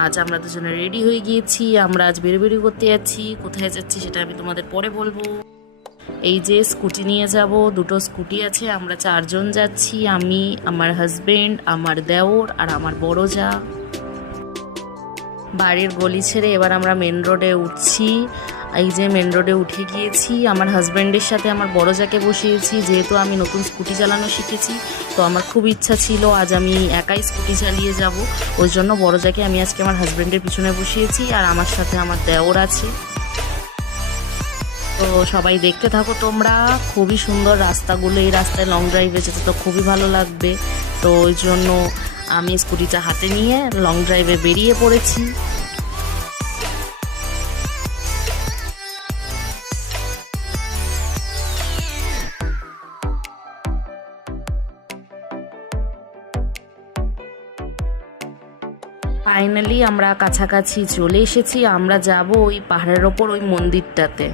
আজ আমরা দুজনে রেডি হয়ে গিয়েছি। আমরা আজ বেরোবেরি করতে যাচ্ছি। কোথায় যাচ্ছি সেটা আমি তোমাদের পরে বলবো। এই যে স্কুটি নিয়ে যাব, দুটো স্কুটি আছে। আমরা 4 জন যাচ্ছি, আমি, আমার হাজবেন্ড, আমার দেওর আর আমার বড় যা। বাড়ির গলি ছেড়ে এবার আমরা মেন রোডে উঠছি। এই যে মেন রোডে উঠে গিয়েছি। আমার হাজব্যান্ডের সাথে আমার বড় যাকে বসিয়েছি, যেহেতু আমি নতুন স্কুটি চালানো শিখেছি, তো আমার খুব ইচ্ছা ছিল আজ আমি একাই স্কুটি চালিয়ে যাব। ওই জন্য বড় যাকে আমি আজকে আমার হাজব্যান্ডের পিছনে বসিয়েছি, আর আমার সাথে আমার দেওর আছে। তো সবাই দেখতে থাকো তোমরা। খুবই সুন্দর রাস্তাগুলো, এই রাস্তায় লং ড্রাইভে যেতে তো খুবই ভালো লাগবে। তো ওই জন্য আমি স্কুটিটা হাতে নিয়ে লং ড্রাইভে বেরিয়ে পড়েছি। ফাইনালি আমরা কাছাকাছি চলে এসেছি। আমরা যাব ওই পাহাড়ের ওপর ওই মন্দিরটাতে।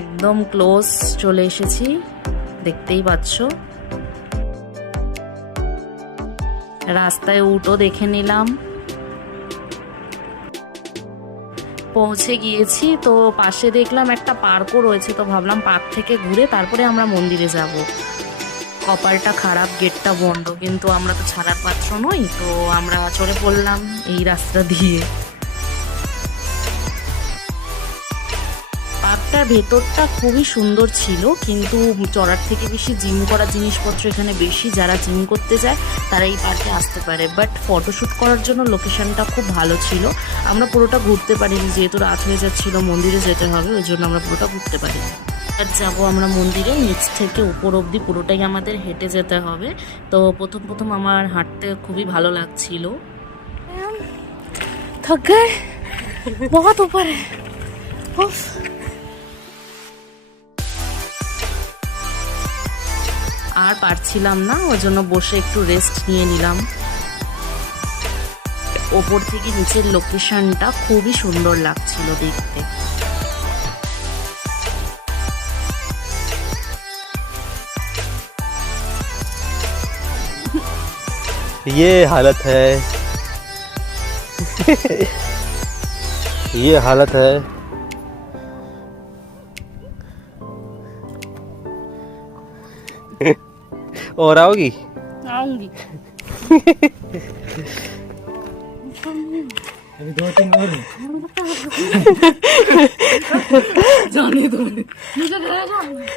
একদম ক্লোজ চলে এসেছি, দেখতেই পাচ্ছ। রাস্তায় উঠো দেখে নিলাম, পৌঁছে গিয়েছি। তো পাশে দেখলাম একটা পার্কও রয়েছে, তো ভাবলাম পার্ক থেকে ঘুরে তারপরে আমরা মন্দিরে যাব। কপালটা খারাপ, গেটটা বন্ধ, কিন্তু আমরা তো ছাড়ার পাত্র নই, তো আমরা চলে পড়লাম এই রাস্তা দিয়ে। পার্কটার ভেতরটা খুবই সুন্দর ছিল, কিন্তু চড়ার থেকে বেশি জিম করার জিনিসপত্র এখানে বেশি। যারা জিম করতে যায় তারা এই পার্কে আসতে পারে, বাট ফটোশ্যুট করার জন্য লোকেশনটা খুব ভালো ছিল। আমরা পুরোটা ঘুরতে পারিনি, যেহেতু রাত হয়ে যাচ্ছিলো, মন্দিরে যেতে হবে, ওই জন্য আমরা পুরোটা ঘুরতে পারিনি। আর যাবো আমরা মন্দিরে, নিচ থেকে উপর অবধি পুরোটাই আমাদের হেঁটে যেতে হবে। তো প্রথম আমার হাঁটতে খুবই ভালো লাগছিল। থক গয়ে বহুত উপরে। আর পারছিলাম না, ওই জন্য বসে একটু রেস্ট নিয়ে নিলাম। ওপর থেকে নিচের লোকেশনটা খুবই সুন্দর লাগছিল দেখতে। ये हालत है ये हालत है। और आओगी? आऊंगी। अभी 2-3 और जाने दो मुझे, घर जाना है।